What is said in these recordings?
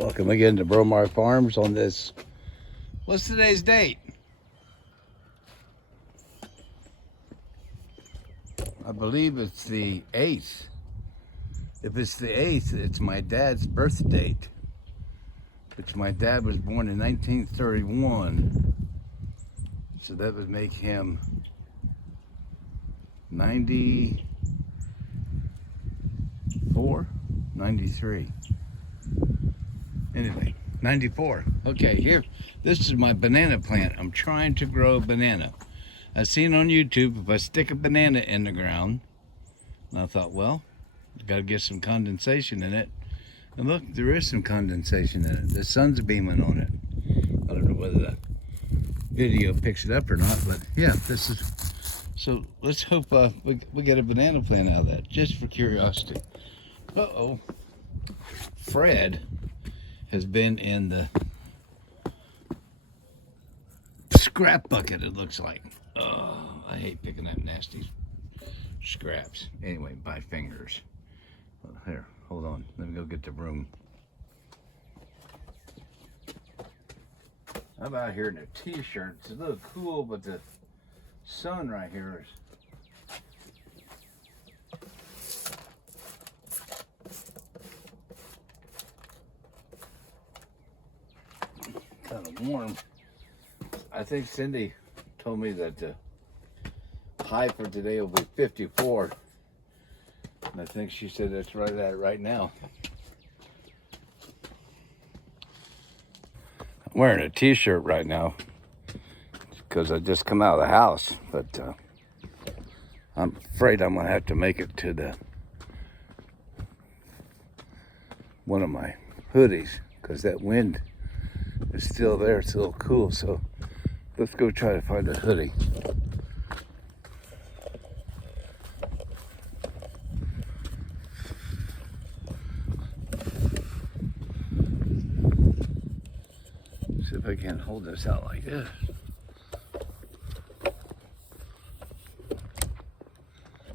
Welcome again to Bromar Farms on this. What's today's date? I believe it's the 8th. If it's the 8th, it's my dad's birth date, which my dad was born in 1931. So that would make him 94, 93. Anyway, 94. Okay, here, this is my banana plant. I'm trying to grow a banana. I seen on YouTube, if I stick a banana in the ground, and I thought, well, got to get some condensation in it. And look, there is some condensation in it. The sun's beaming on it. I don't know whether the video picks it up or not, but yeah, this is, so let's hope we get a banana plant out of that, just for curiosity. Uh-oh. Fred has been in the scrap bucket, it looks like. Oh, I hate picking up nasty scraps. Anyway, by fingers. Well, here, hold on. Let me go get the broom. I'm out here in a t-shirt. It's a little cool, but the sun right here is kind of warm. I think Cindy told me that the high for today will be 54. And I think she said that's right now. I'm wearing a t-shirt right now because I just come out of the house, but I'm afraid I'm gonna have to make it to the one of my hoodies because that wind is still there. It's a little cool, so let's go try to find a hoodie. See if I can hold this out like this.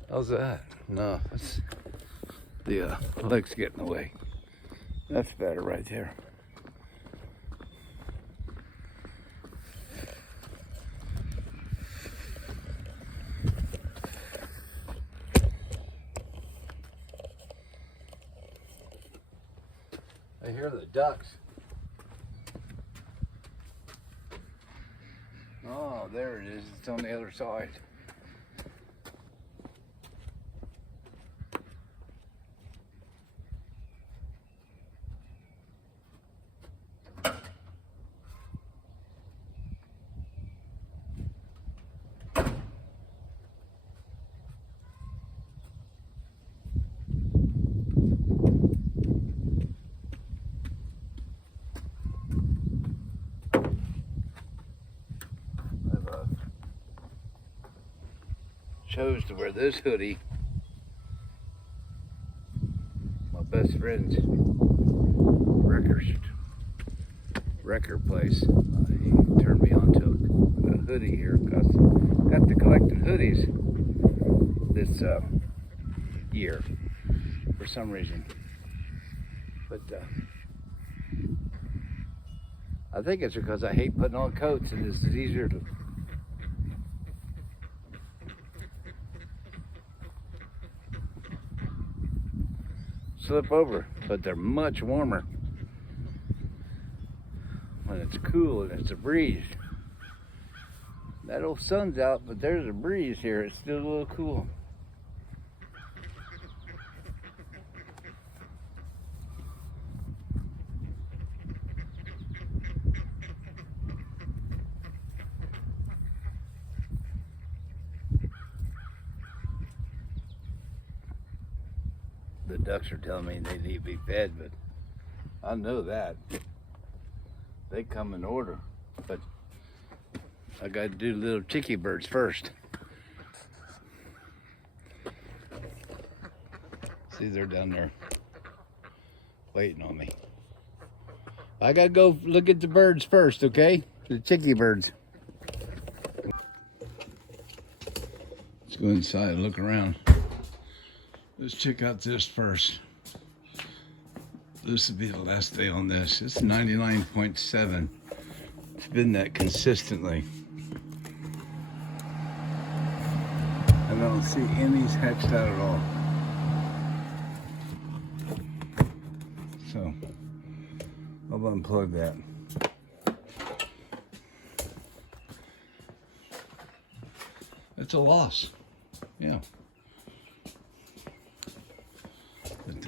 How's that? No, it's the legs get in the way. That's better right there. I hear the ducks. Oh, there it is. It's on the other side. Chose to wear this hoodie. My best friend's record place. He turned me on to a hoodie here. Got to collecting hoodies this year for some reason. But I think it's because I hate putting on coats and it's easier to slip over, but they're much warmer when it's cool and it's a breeze. That old sun's out, but there's a breeze here. It's still a little cool. The ducks are telling me they need to be fed, but I know that. They come in order, but I got to do little chicky birds first. See, they're down there waiting on me. I got to go look at the birds first, okay? The chicky birds. Let's go inside and look around. Let's check out this first. This will be the last day on this. It's 99.7. It's been that consistently. I don't see any's hatched out at all. So I'll unplug that. It's a loss. Yeah. But,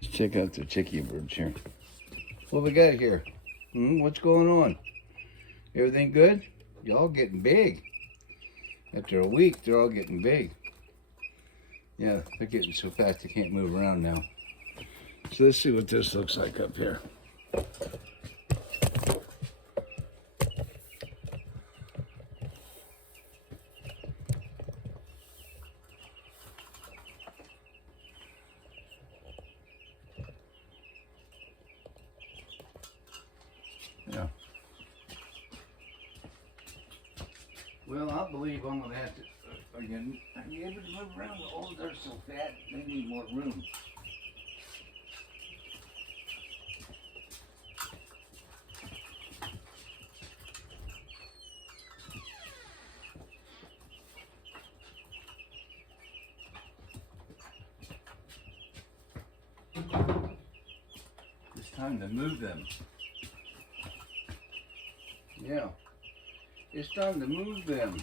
let's check out the chickie birds here. What we got here? What's going on? Everything good? Y'all getting big. After a week, they're all getting big. Yeah, they're getting so fast they can't move around now. So let's see what this looks like up here. Yeah. Well, I believe I'm gonna have to. Are you able to move around? Oh, they're so fat. They need more room. It's time to move them. Yeah. It's time to move them.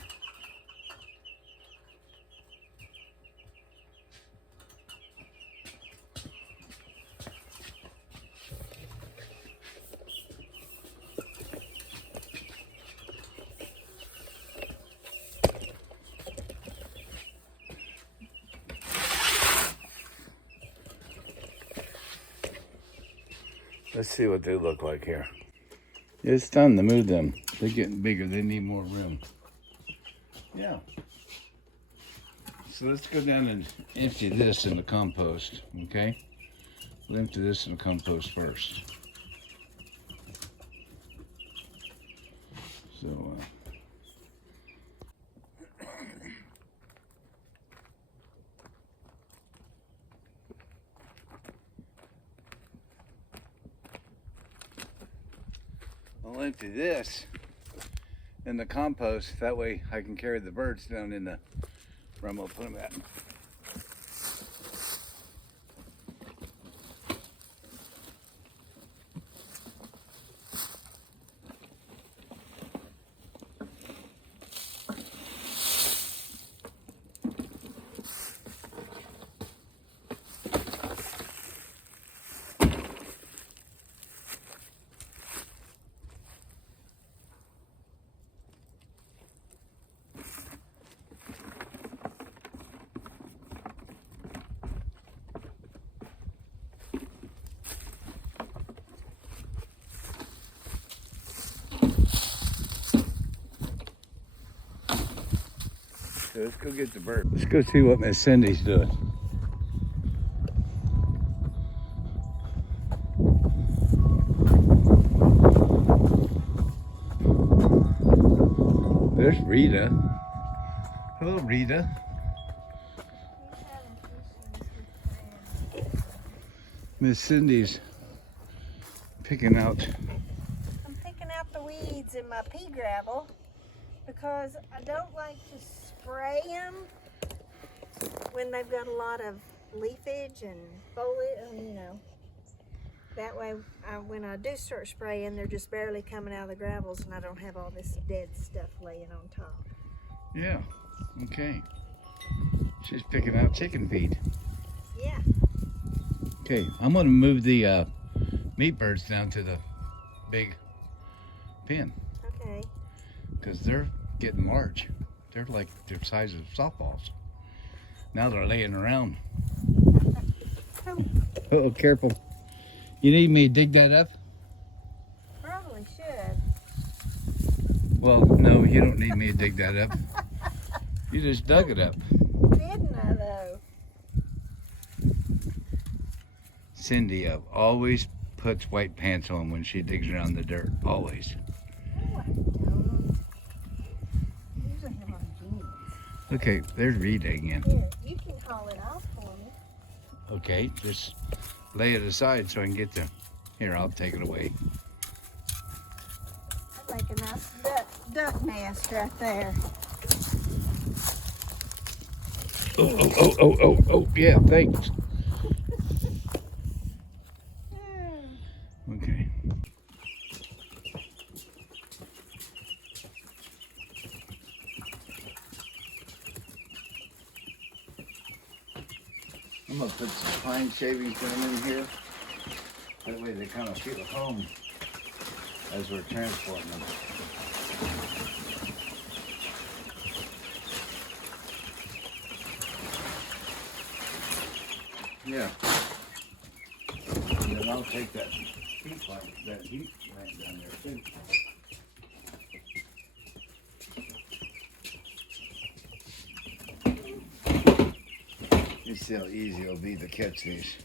Let's see what they look like here. It's time to move them. They're getting bigger. They need more room. Yeah. So let's go down and empty this in the compost, okay? We'll empty this in the compost first. So, I'll empty this in the compost. That way I can carry the birds down in the where I'm gonna put them at. So let's go get the bird. Let's go see what Miss Cindy's doing. There's Rita. Hello, Rita. Miss Cindy's picking out. I'm picking out the weeds in my pea gravel because I don't like to spray them when they've got a lot of leafage and foliage, you know. That way, when I do start spraying, they're just barely coming out of the gravels and I don't have all this dead stuff laying on top. Yeah, okay. She's picking out chicken feed. Yeah. Okay, I'm gonna move the meat birds down to the big pen. Okay. Because they're getting large. They're like the size of softballs. Now they're laying around. Oh, careful. You need me to dig that up? Probably should. Well, no, you don't need me to dig that up. You just dug it up. Didn't I, though? Cindy always puts white pants on when she digs around the dirt. Always. Oh, I don't. Usually have on jeans. Okay, there's Rita again. Here, you can haul it off for me. Okay, just lay it aside so I can get the. Here, I'll take it away. I make a nice duck nest right there. Oh, yeah, thanks. Okay. I'm gonna put some pine shavings down in here. That way they kind of feel at home as we're transporting them. Yeah. And then I'll take that heat lamp down there too. You see how easy it'll be to catch these.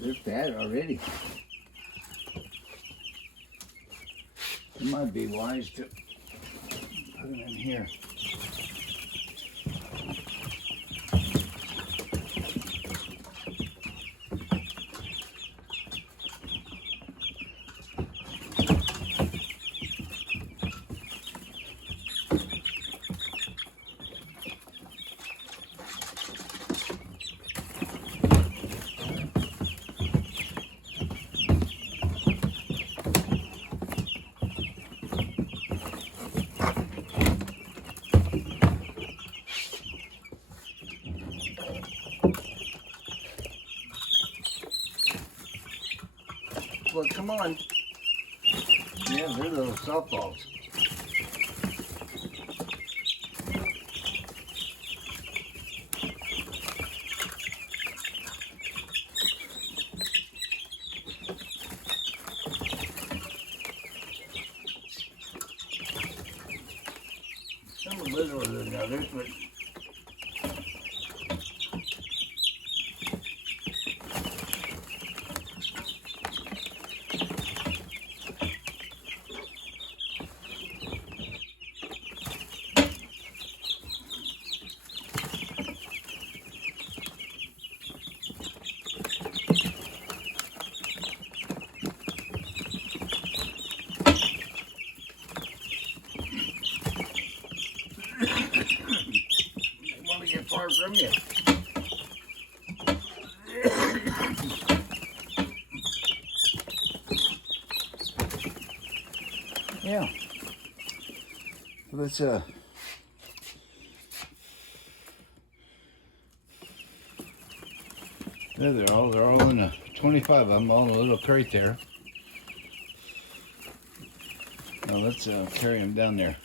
They're fat already. It might be wise to put them in here. Well, come on. Yeah, they're little softballs. Some are littler than others, but they want to get far from you. Yeah. Let's yeah, they're all in a 25. I'm all in a little crate there. Now let's carry them down there.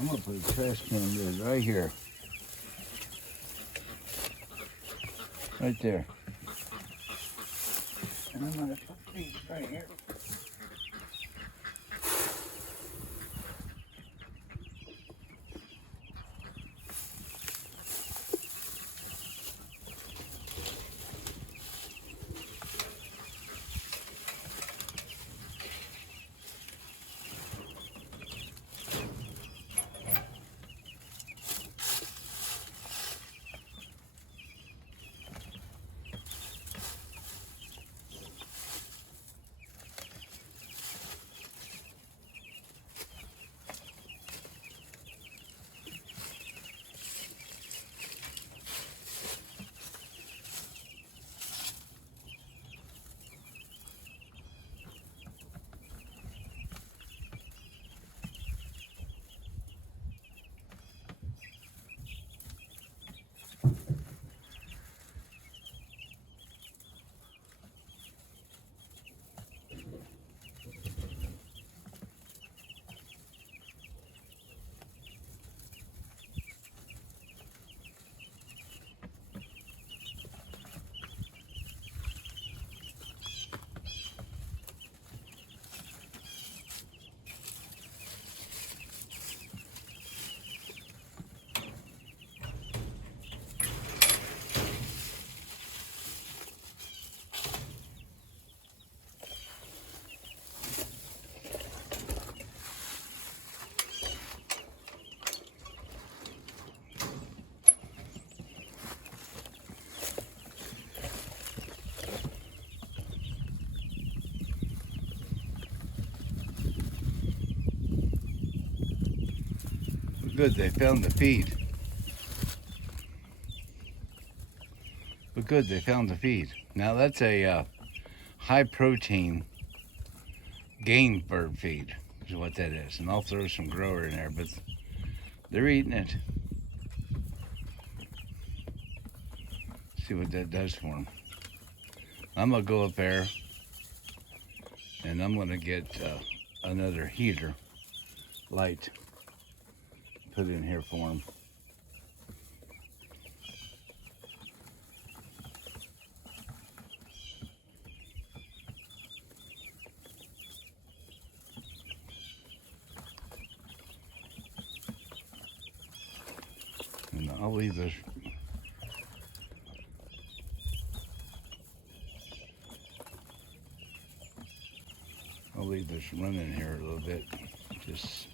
I'm gonna put a trash can lid right here. Right there. And I'm gonna put these right here. Good, they found the feed. But good, they found the feed. Now that's a high protein game bird feed is what that is. And I'll throw some grower in there, but they're eating it. See what that does for them. I'm gonna go up there and I'm gonna get another heater light put in here for them. And I'll leave this. I'll leave this running here a little bit. Just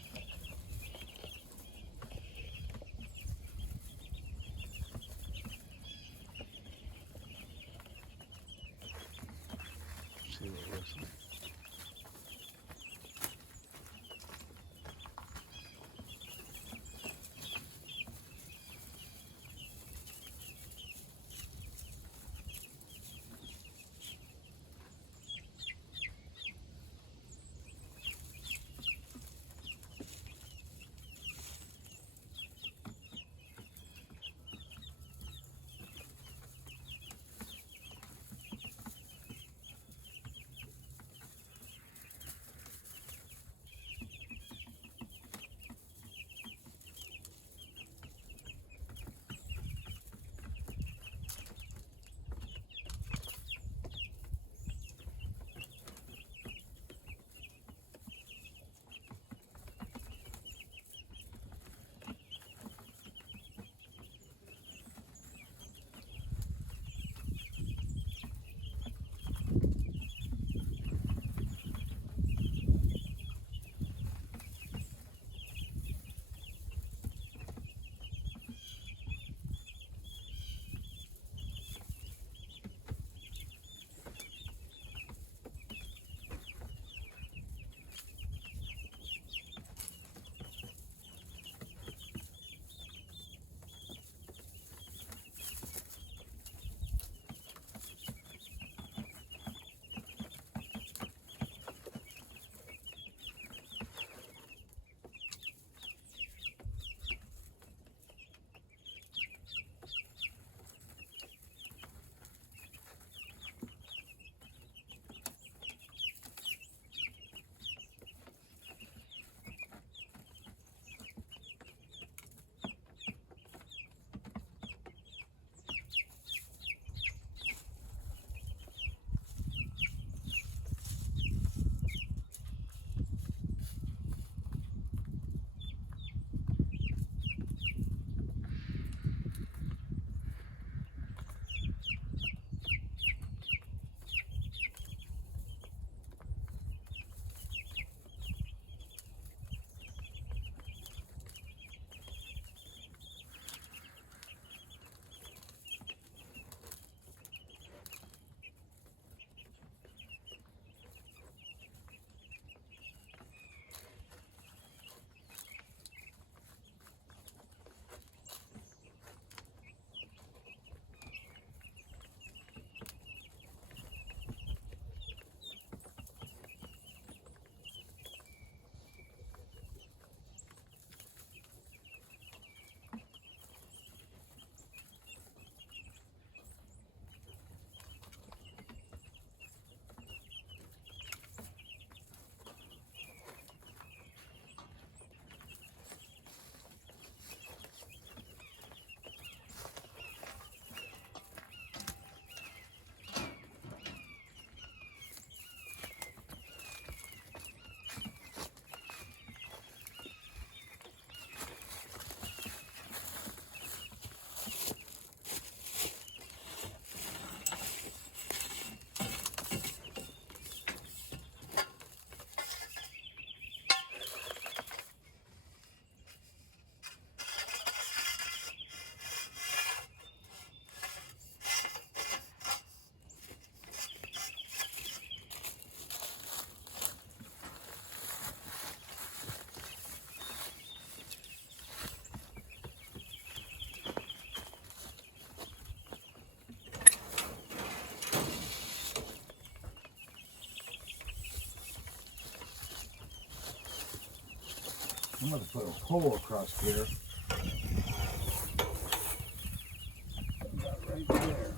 see what it looks like. I'm going to put a pole across here. About right there.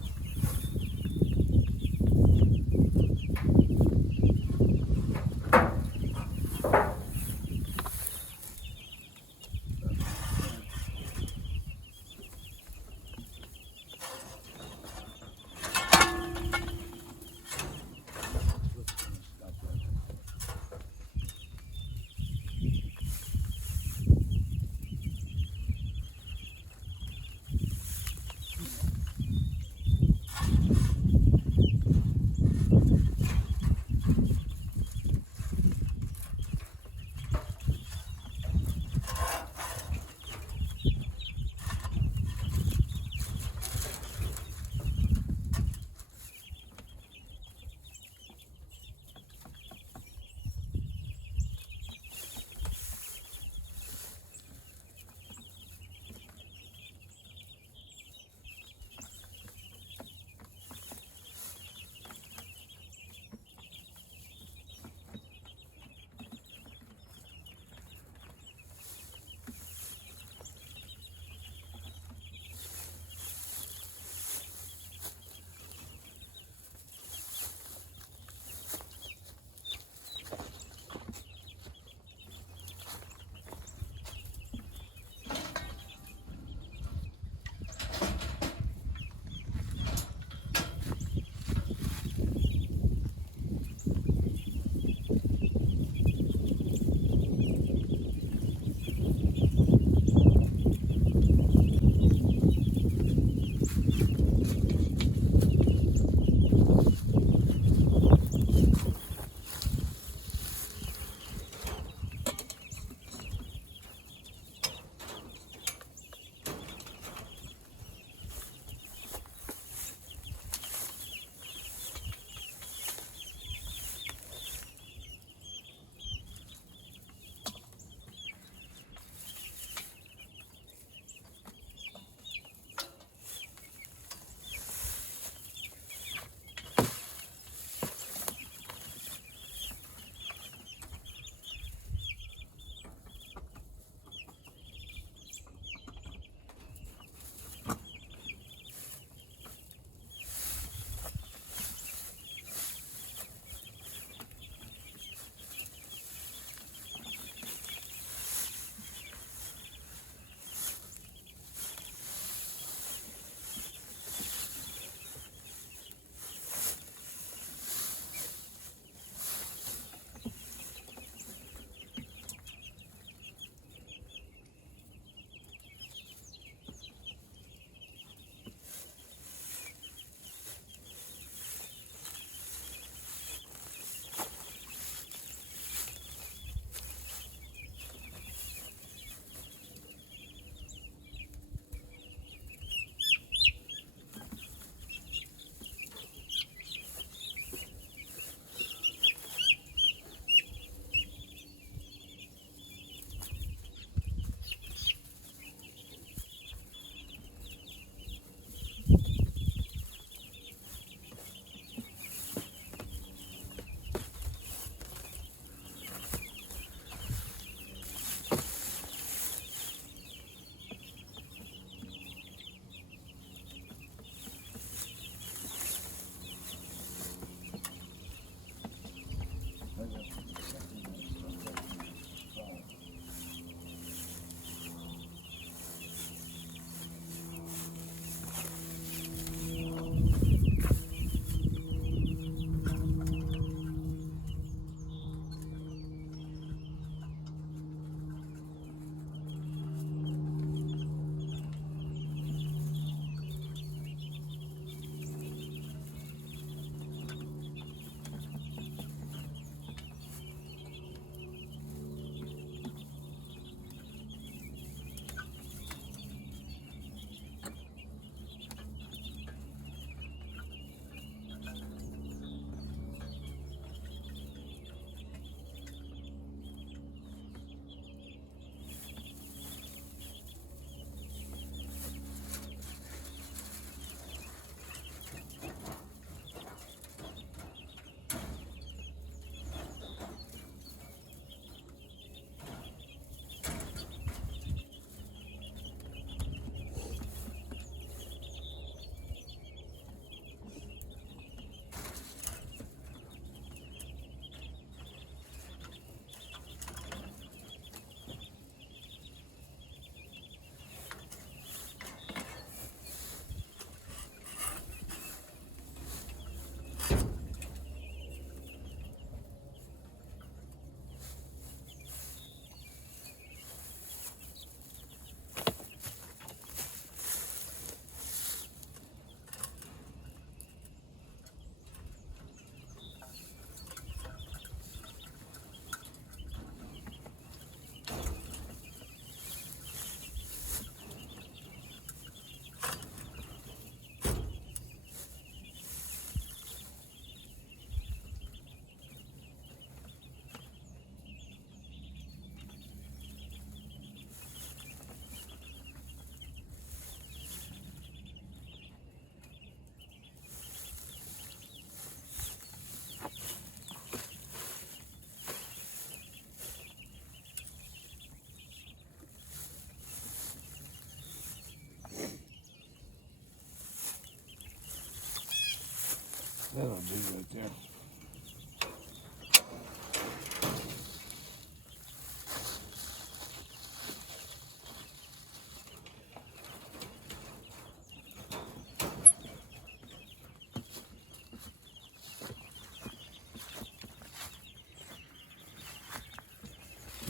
That'll do right there.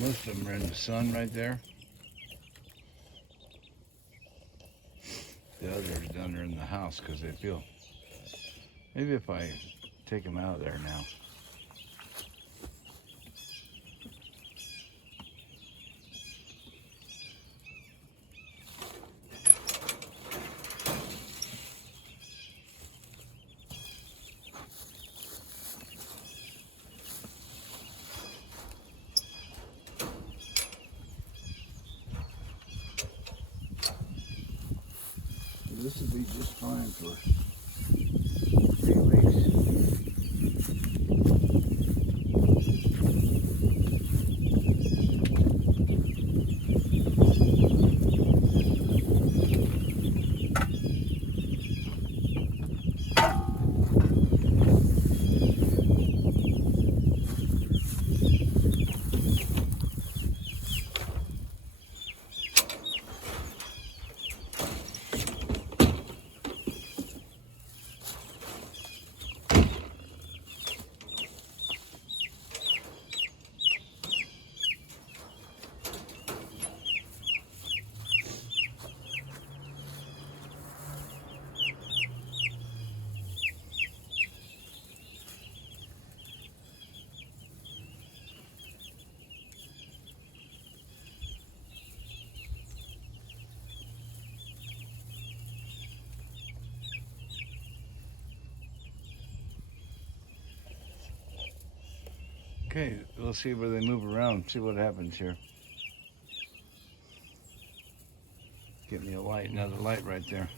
Most of them are in the sun right there. The others down there in the house because they feel. Maybe if I take them out of there now. This would be just fine for 3 weeks. Okay, we'll see where they move around, see what happens here. Get me a light, another light right there.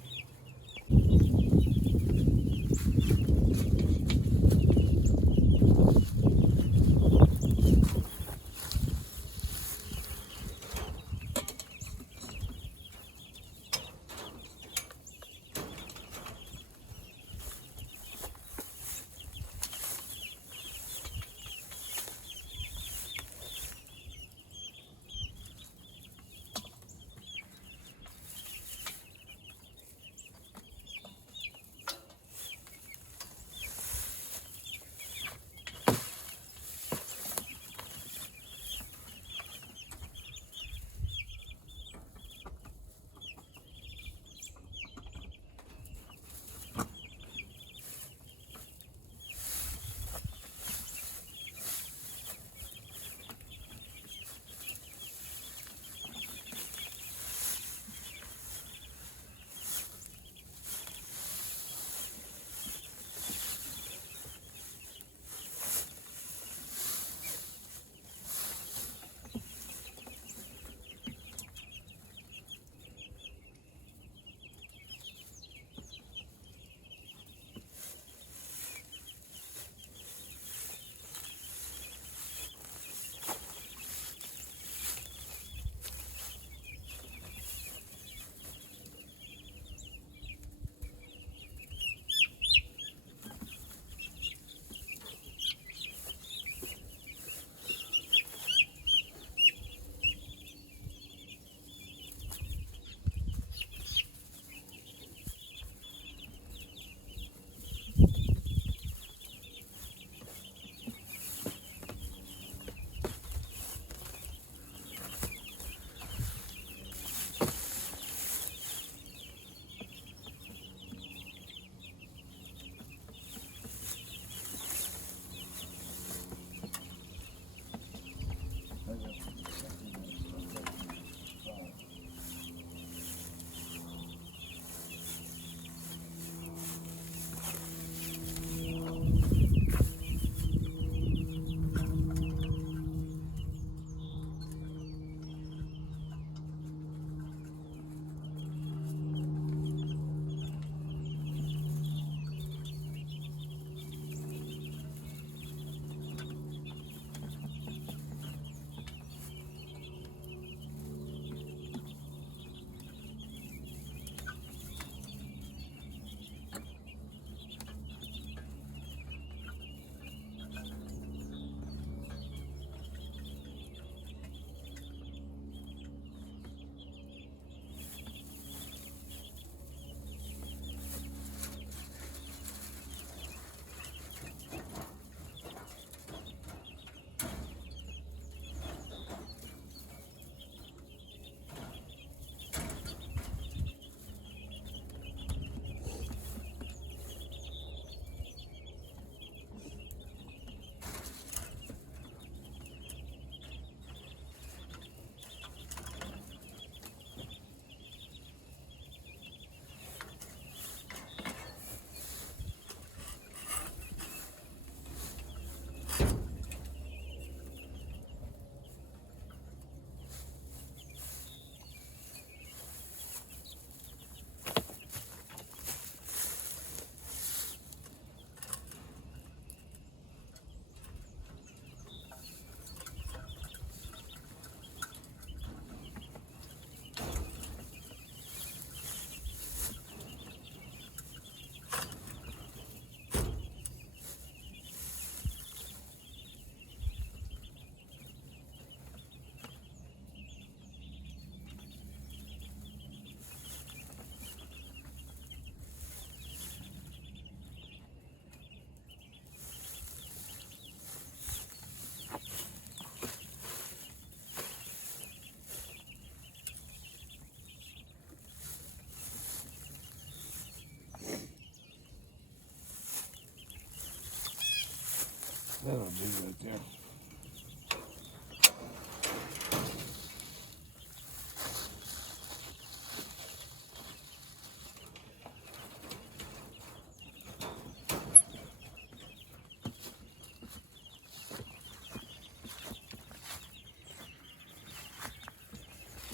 That'll do right there.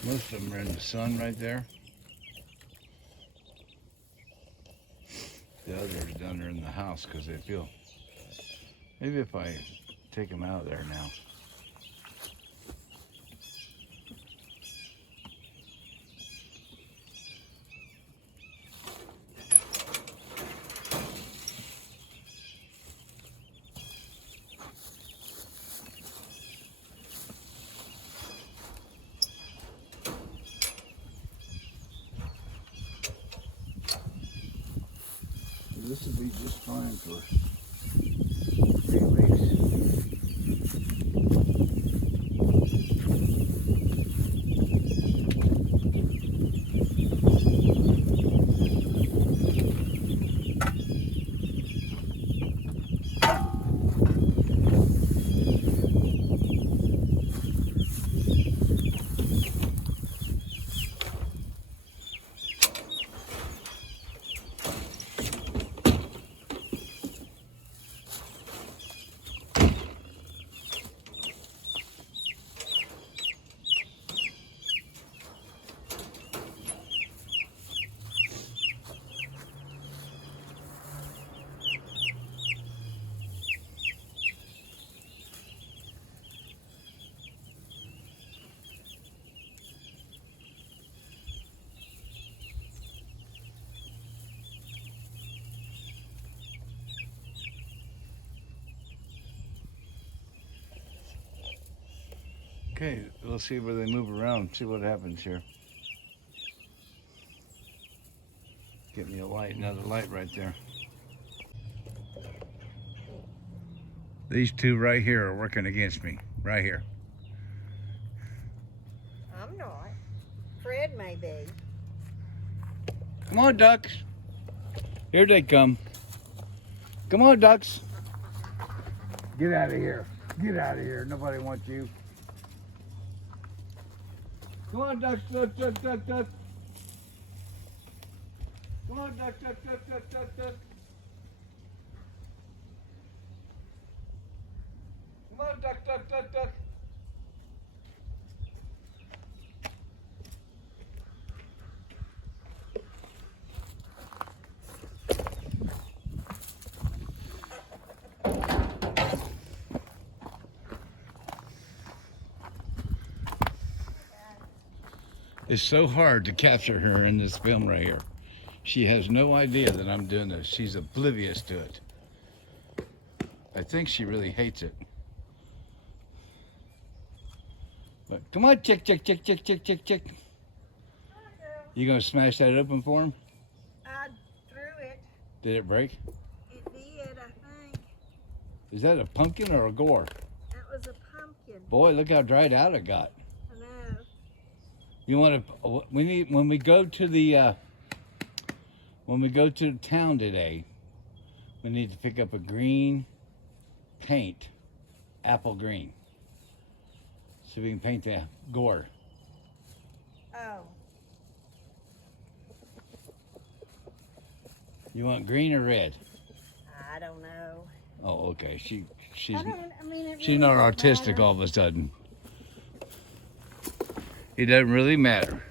Most of them are in the sun right there. The others down there in the house because they feel. Maybe if I take them out of there now. This would be just fine for 3 weeks. Okay, we'll see where they move around, see what happens here. Get me a light, another light right there. These two right here are working against me, right here. I'm not. Fred may be. Come on, ducks. Here they come. Come on, ducks. Get out of here. Get out of here. Nobody wants you. Come on, ducks, duck, duck, duck, duck. Come on, duck, duck, duck, duck, duck, duck. Come on, duck, duck, duck, duck. It's so hard to capture her in this film right here. She has no idea that I'm doing this. She's oblivious to it. I think she really hates it. But come on, chick, chick, chick, chick, chick, chick, chick. You gonna smash that open for him? I threw it. Did it break? It did, I think. Is that a pumpkin or a gore? That was a pumpkin. Boy, look how dried out it got. I know. You want to? We need when we go to the town today. We need to pick up a green paint, apple green, so we can paint the gore. Oh. You want green or red? I don't know. Oh, okay. She's She's not autistic all of a sudden. It doesn't really matter.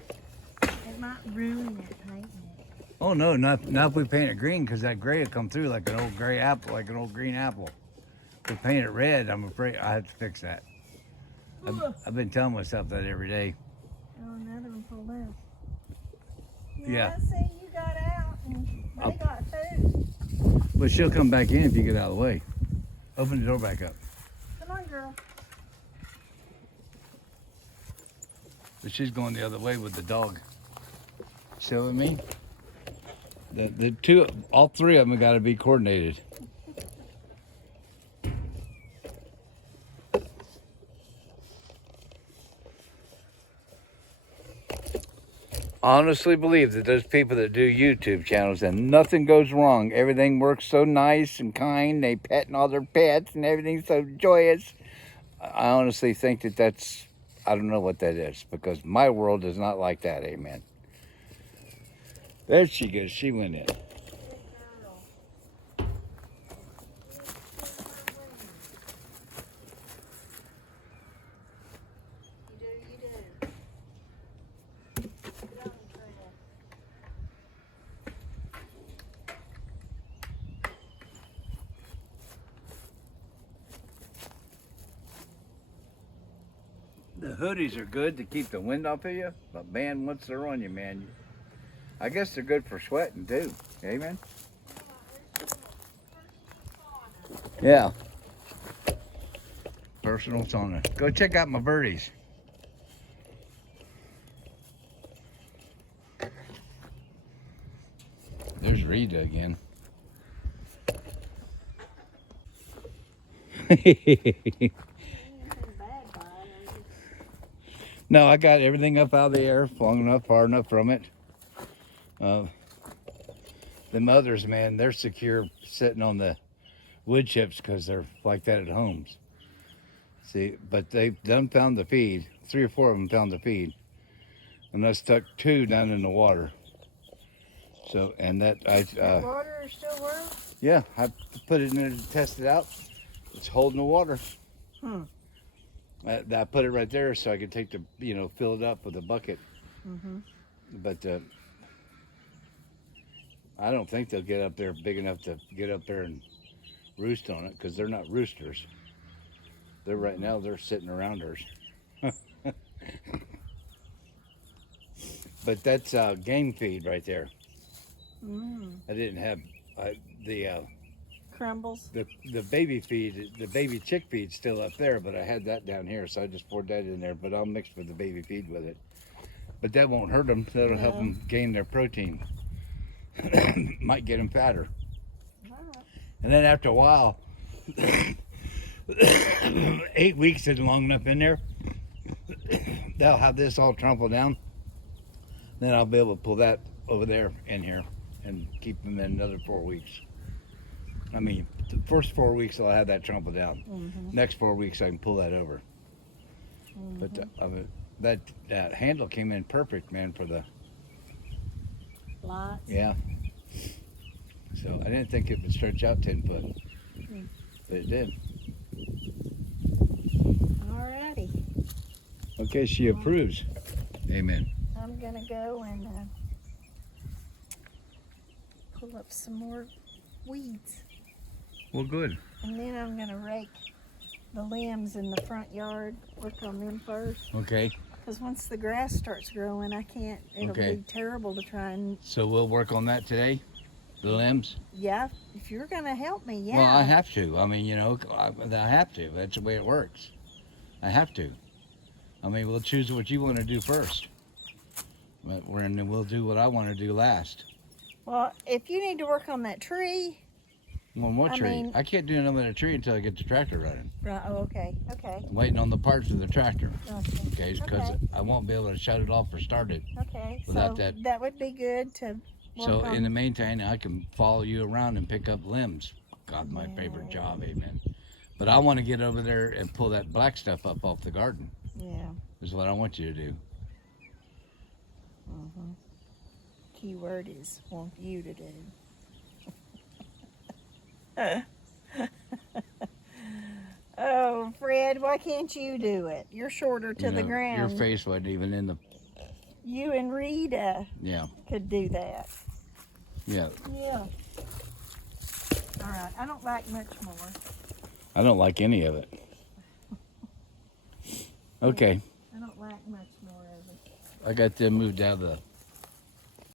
It might ruin it painting it. Oh no, not if we paint it green, because that gray will come through like an old gray apple, like an old green apple. If we paint it red, I'm afraid I have to fix that. I've been telling myself that every day. Oh, another one pulled out. Yeah. See, you got out and they I'll- got food. But she'll come back in if you get out of the way. Open the door back up. Come on, girl. But she's going the other way with the dog. See what I mean? All three of them got to be coordinated. honestly believe that those people that do YouTube channels and nothing goes wrong, everything works so nice and kind, they petting all their pets and everything's so joyous. I honestly think that that's, I don't know what that is, because my world is not like that, amen. There she goes, she went in. Good girl. You do. Get on the trail. The hoodies are good to keep the wind off of you, but man, once they're on you, man, I guess they're good for sweating too. Amen. Yeah. Personal sauna. Go check out my birdies. There's Rita again. Anything bad by it, or No, I got everything up out of the air, long enough, far enough from it. Them others, man, they're secure sitting on the wood chips because they're like that at homes. See, but they've done found the feed. 3 or 4 of them found the feed, and I stuck 2 down in the water. So, and that water still work? yeah, I put it in there to test it out. It's holding the water. I put it right there so I could take the, fill it up with a bucket. But I don't think they'll get up there big enough to get up there and roost on it, because they're not roosters. They're right now, they're sitting around hers. But that's game feed right there. I didn't have the Crumbles. the baby feed, the baby chick feed's still up there, but I had that down here, so I just poured that in there. But I'll mix with the baby feed with it. But that won't hurt them. That'll help them gain their protein. Might get them fatter. And then after a while, 8 weeks isn't long enough in there. They'll have this all trampled down. Then I'll be able to pull that over there in here and keep them in another 4 weeks. I mean, the first 4 weeks I'll have that trampled down. Next 4 weeks I can pull that over. But that handle came in perfect, man, for the Lots. yeah. So I didn't think it would stretch out 10 foot, but it did. Alrighty. Okay, she approves. Amen. I'm gonna go and pull up some more weeds. Well, good. And then I'm gonna rake the limbs in the front yard, work on them first. Okay. Because once the grass starts growing, I can't, it'll Okay. be terrible to try and, So we'll work on that today? The limbs? yeah, if you're gonna help me, yeah. Well, I have to. I mean, I have to. That's the way it works. I have to. I mean, we'll choose what you want to do first. But we'll do what I want to do last. Well, if you need to work on that tree, On what I tree? mean- I can't do nothing with a tree until I get the tractor running. right, oh, okay, okay, I'm waiting on the parts for the tractor. gotcha. Okay, because Okay. I won't be able to shut it off or start it. Okay, Without so that- that would be good to work So on. in the meantime, I can follow you around and pick up limbs. God, my favorite job, amen. But I want to get over there and pull that black stuff up off the garden. Yeah. Is what I want you to do. Key word is want you to do. Oh, Fred, why can't you do it? You're shorter to You the know, ground. Your face wasn't even in the. You and Rita Yeah, could do that. yeah. Yeah. All right. I don't like much more. I don't like any of it. Okay, I don't like much more of it. I got them moved out of the